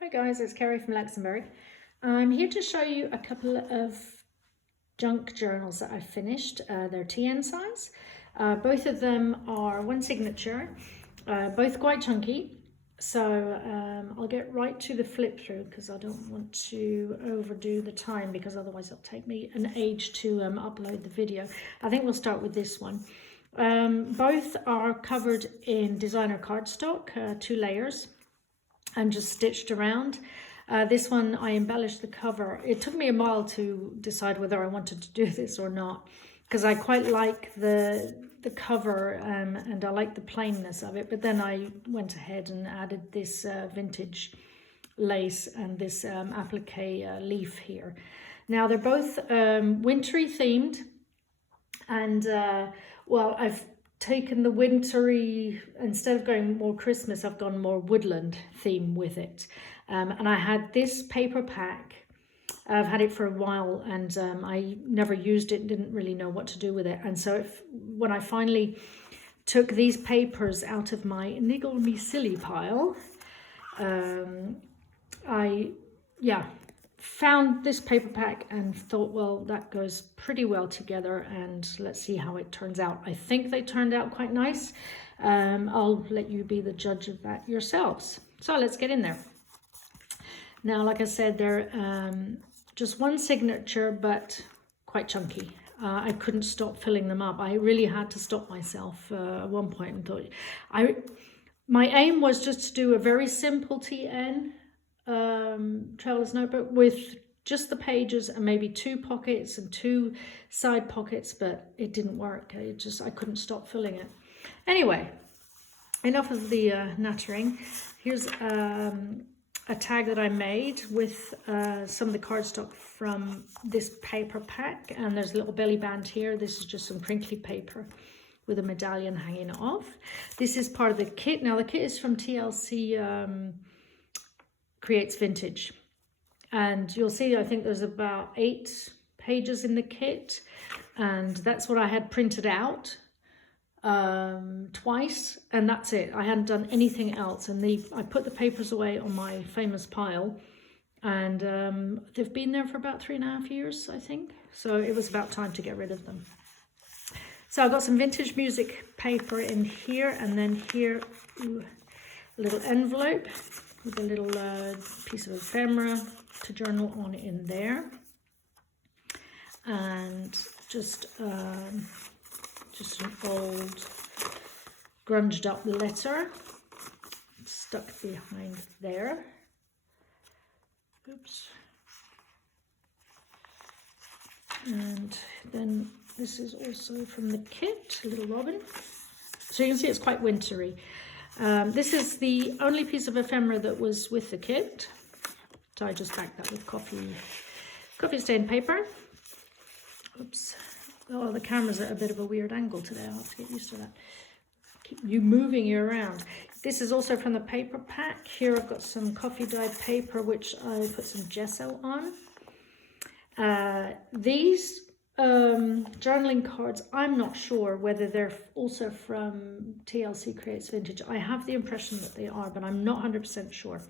Hi guys, it's Kerry from Luxembourg. I'm here to show you a couple of junk journals that I've finished. They're TN size. Both of them are one signature, both quite chunky. So I'll get right to the flip through because I don't want to overdo the time because otherwise it'll take me an age to upload the video. I think we'll start with this one. Both are covered in designer cardstock, 2 layers. And just stitched around. This one I embellished the cover. It took me a while to decide whether I wanted to do this or not because I quite like the cover and I like the plainness of it, but then I went ahead and added this vintage lace and this applique leaf here. Now they're both wintry themed, and well, I've taken the wintry, instead of going more Christmas, I've gone more woodland theme with it. And I had this paper pack. I've had it for a while and I never used it, didn't really know what to do with it. And so when I finally took these papers out of my niggle me silly pile, I found this paper pack and thought, well, that goes pretty well together and let's see how it turns out. I think they turned out quite nice. I'll let you be the judge of that yourselves. So let's get in there. Now, like I said, they're just one signature, but quite chunky. I couldn't stop filling them up. I really had to stop myself at one point and thought, my aim was just to do a very simple TN traveler's notebook with just the pages and maybe 2 pockets and 2 side pockets, but it didn't work. I couldn't stop filling it. Anyway, enough of the nattering. Here's a tag that I made with some of the cardstock from this paper pack, and there's a little belly band here. This is just some crinkly paper with a medallion hanging off. This is part of the kit. Now the kit is from TLC Creates Vintage, and you'll see I think there's about 8 pages in the kit, and that's what I had printed out twice, and that's it. I hadn't done anything else, and I put the papers away on my famous pile, and they've been there for about 3.5 years, I think, so it was about time to get rid of them. So I've got some vintage music paper in here, and then here a little envelope with a little piece of ephemera to journal on in there, and just an old grunged up letter stuck behind there. Oops. And then this is also from the kit, a little robin. So you can see it's quite wintry. This is the only piece of ephemera that was with the kit. So I just backed that with coffee stained paper. Oops. Oh, the camera's at a bit of a weird angle today. I'll have to get used to that. Keep you moving you around. This is also from the paper pack. Here I've got some coffee dyed paper, which I put some gesso on. These journaling cards, I'm not sure whether they're also from TLC Creates Vintage. I have the impression that they are, but I'm not 100% sure.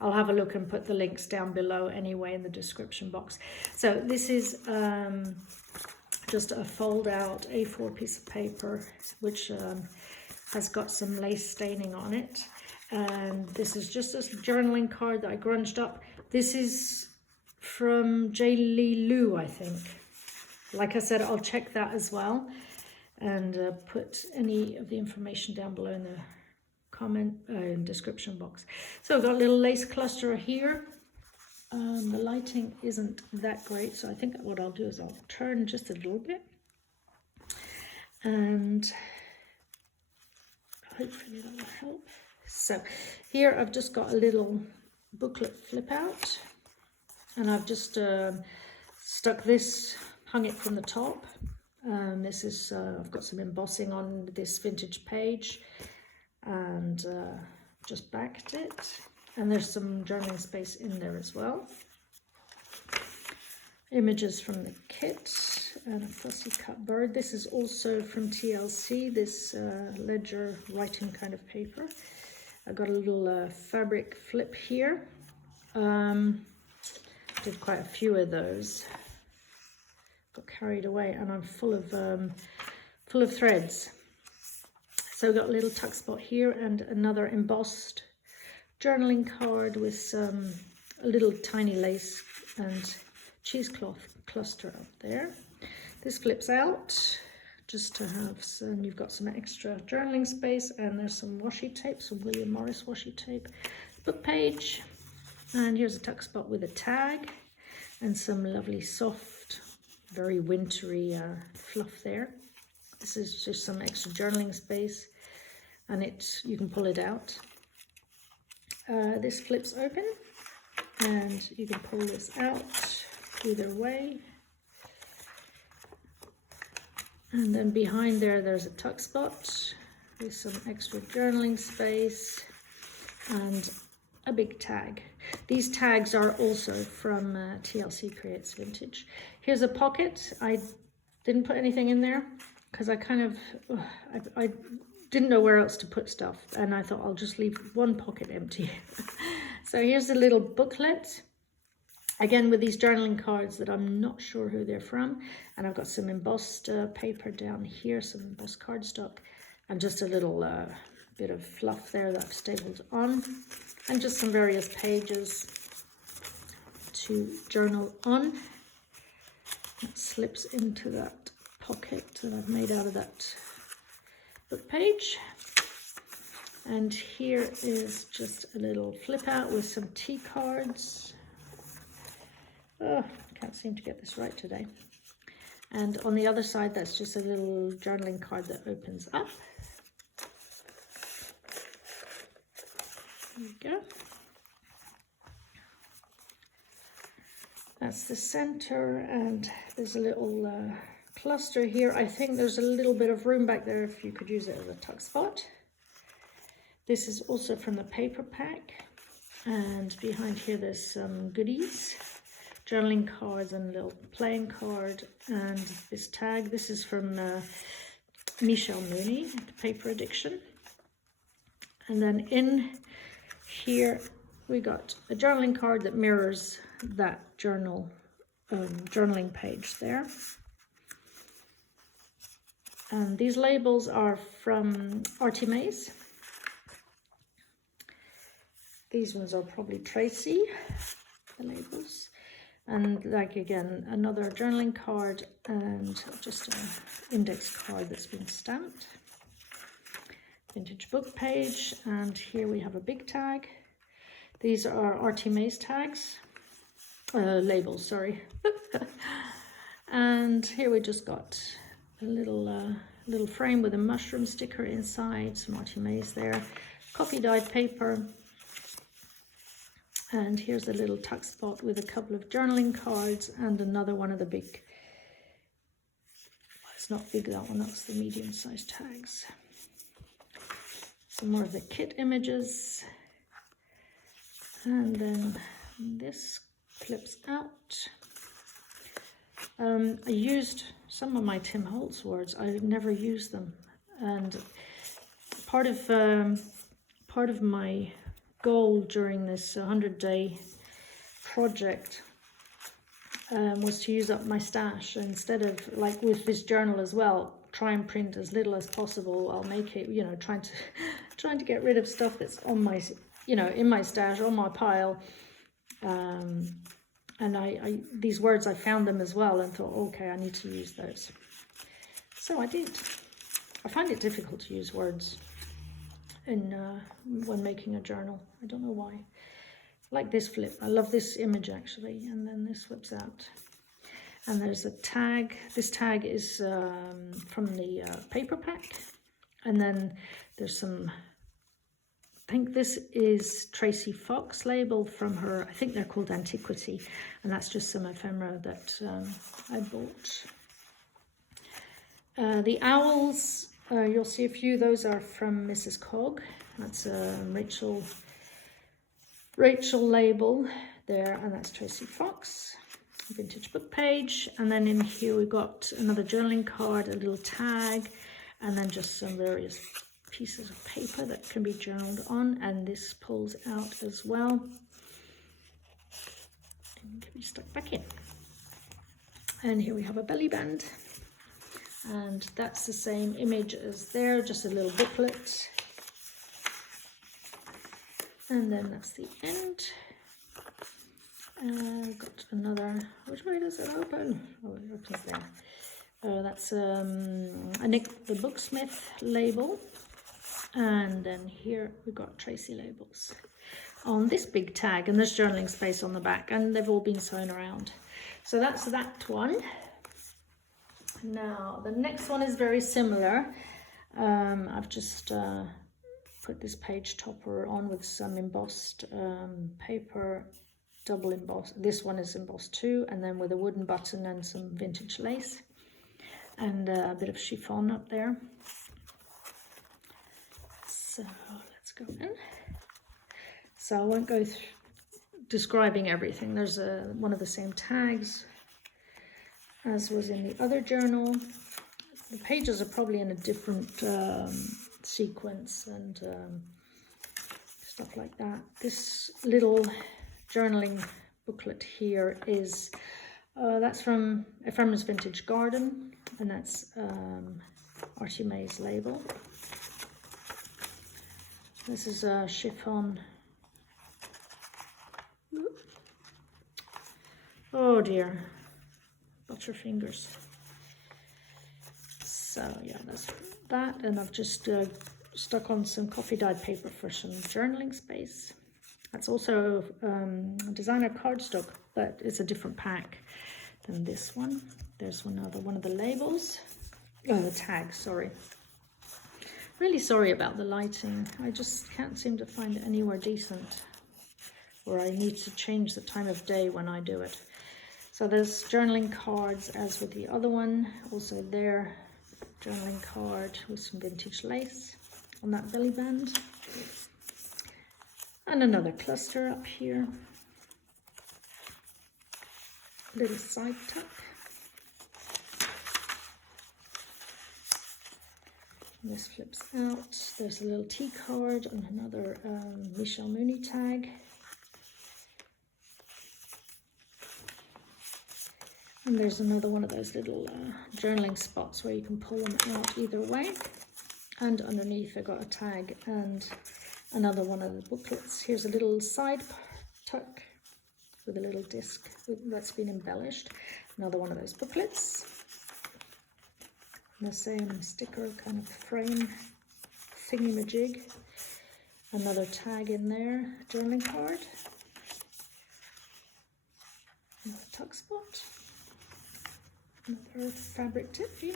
I'll have a look and put the links down below anyway in the description box. So this is just a fold out A4 piece of paper, which has got some lace staining on it. And this is just a journaling card that I grunged up. This is from Lee Loo, I think. Like I said, I'll check that as well and put any of the information down below in the comment description box. So I've got a little lace cluster here. The lighting isn't that great, so I think what I'll do is I'll turn just a little bit, and hopefully that will help. So here I've just got a little booklet flip out, and I've just stuck this, hung it from the top. This is I've got some embossing on this vintage page, and just backed it. And there's some journaling space in there as well. Images from the kit and a fussy cut bird. This is also from TLC, this ledger writing kind of paper. I've got a little fabric flip here Did quite a few of those. Got carried away, and I'm full of threads. So we've got a little tuck spot here and another embossed journaling card with some a little tiny lace and cheesecloth cluster up there. This flips out just to have some, you've got some extra journaling space, and there's some washi tape, some William Morris washi tape, book page, and here's a tuck spot with a tag and some lovely soft, very wintry fluff there. This is just some extra journaling space, and you can pull it out. This flips open, and you can pull this out either way. And then behind there's a tuck spot with some extra journaling space and a big tag. These tags are also from TLC Creates Vintage. Here's a pocket. I didn't put anything in there because I kind of, I didn't know where else to put stuff, and I thought I'll just leave one pocket empty. So here's a little booklet. Again, with these journaling cards that I'm not sure who they're from. And I've got some embossed paper down here, some embossed cardstock, and just a little bit of fluff there that I've stapled on. And just some various pages to journal on. That slips into that pocket that I've made out of that book page. And here is just a little flip out with some tea cards. Oh, can't seem to get this right today. And on the other side, that's just a little journaling card that opens up. There we go. That's the center, and there's a little cluster here. I think there's a little bit of room back there if you could use it as a tuck spot. This is also from the paper pack, and behind here there's some goodies. Journaling cards and a little playing card, and this tag. This is from Michelle Mooney, The Paper Addiction. And then in here we got a journaling card that mirrors that journaling page there. And these labels are from Artymaze. These ones are probably Tracie, the labels. And like again, another journaling card and just an index card that's been stamped. Vintage book page, and here we have a big tag. These are Artymaze tags, labels, sorry. And here we just got a little frame with a mushroom sticker inside, some Artymaze there, coffee dyed paper. And here's a little tuck spot with a couple of journaling cards and another one of the big, well, it's not big, that one, that's the medium-sized tags. Some more of the kit images. And then this flips out. I used some of my Tim Holtz words. I never used them. And part of my goal during this 100-day project was to use up my stash. Instead of, like with this journal as well, try and print as little as possible. I'll make it, you know, trying to get rid of stuff that's on my, you know, in my stash, on my pile. And these words, I found them as well and thought, okay, I need to use those. So I did. I find it difficult to use words when making a journal. I don't know why. Like this flip. I love this image actually. And then this flips out. And there's a tag. This tag is from the paper pack. And then there's some, I think this is Tracie Fox label from her, I think they're called Antiquity. And that's just some ephemera that I bought. The owls, you'll see a few. Those are from Mrs. Cog. That's a Rachel label there, and that's Tracie Fox. Vintage book page. And then in here we got another journaling card, a little tag, and then just some various pieces of paper that can be journaled on. And this pulls out as well. Can be stuck back in. And here we have a belly band, and that's the same image as there, just a little booklet. And then that's the end. Got another, which way does it open? Oh, it opens there. That's a Nik the Booksmith label. And then here we've got Tracie labels on this big tag, and there's journaling space on the back, and they've all been sewn around. So that's that one. Now the next one is very similar. I've just put this page topper on with some embossed paper, double embossed. This one is embossed too, and then with a wooden button and some vintage lace and a bit of chiffon up there. So let's go in. So I won't go describing everything. There's one of the same tags as was in the other journal. The pages are probably in a different sequence and stuff like that. This little journaling booklet here is that's from Ephemera's Vintage Garden, and that's Artymaze label. This is a chiffon. Oh dear, got your fingers. So yeah, that's that, and I've just stuck on some coffee dyed paper for some journaling space. That's also a designer cardstock, but it's a different pack than this one. There's one of the labels. Oh, the tags, sorry. Really sorry about the lighting. I just can't seem to find it anywhere decent, or I need to change the time of day when I do it. So there's journaling cards as with the other one. Also there, journaling card with some vintage lace on that belly band. And another cluster up here. Little side tuck. And this flips out. There's a little tea card and another Michel Mooney tag. And there's another one of those little journaling spots where you can pull them out either way. And underneath I got a tag and another one of the booklets. Here's a little side tuck with a little disc that's been embellished. Another one of those booklets. And the same sticker kind of frame thingy-majig. Another tag in there, journaling card. Another tuck spot. Another fabric tip here.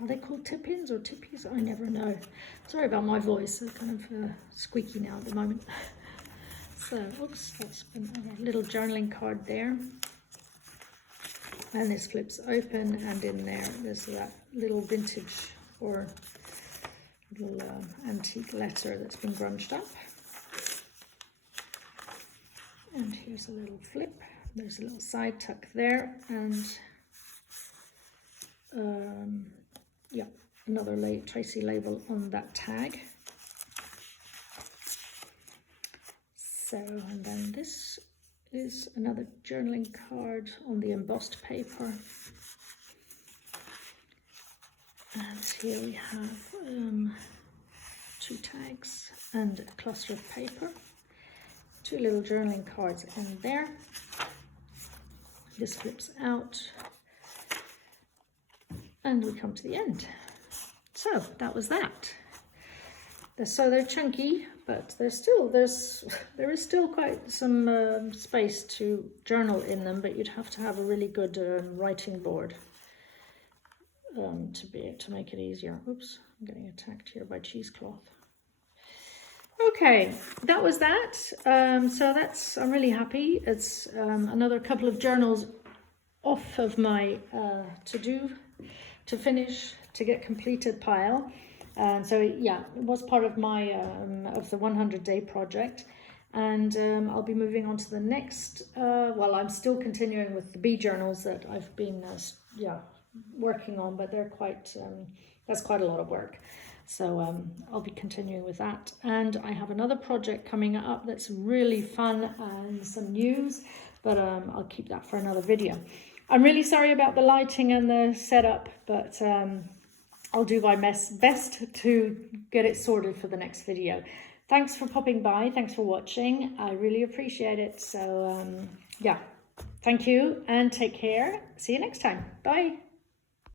Are they called tip-ins or tippies? I never know. Sorry about my voice, it's kind of squeaky now at the moment. So, oops, that's a little journaling card there. And this flips open, and in there's that little vintage or little antique letter that's been grunged up. And here's a little flip. There's a little side tuck there, and yeah, another Tracie label on that tag. So, and then this is another journaling card on the embossed paper. And here we have 2 tags and a cluster of paper. 2 little journaling cards in there. This flips out. And we come to the end. So that was that. So they're chunky, but there is still quite some space to journal in them, but you'd have to have a really good writing board to be able to make it easier. Oops, I'm getting attacked here by cheesecloth. Okay, that was that. So I'm really happy. It's another couple of journals off of my to finish, to get completed pile. So yeah, it was part of my of the 100-day project, and I'll be moving on to the next. Well, I'm still continuing with the bee journals that I've been working on, but they're quite that's quite a lot of work. So I'll be continuing with that, and I have another project coming up that's really fun and some news. but I'll keep that for another video. I'm really sorry about the lighting and the setup, but I'll do my best to get it sorted for the next video. Thanks for popping by. Thanks for watching. I really appreciate it. So yeah, thank you and take care. See you next time. Bye.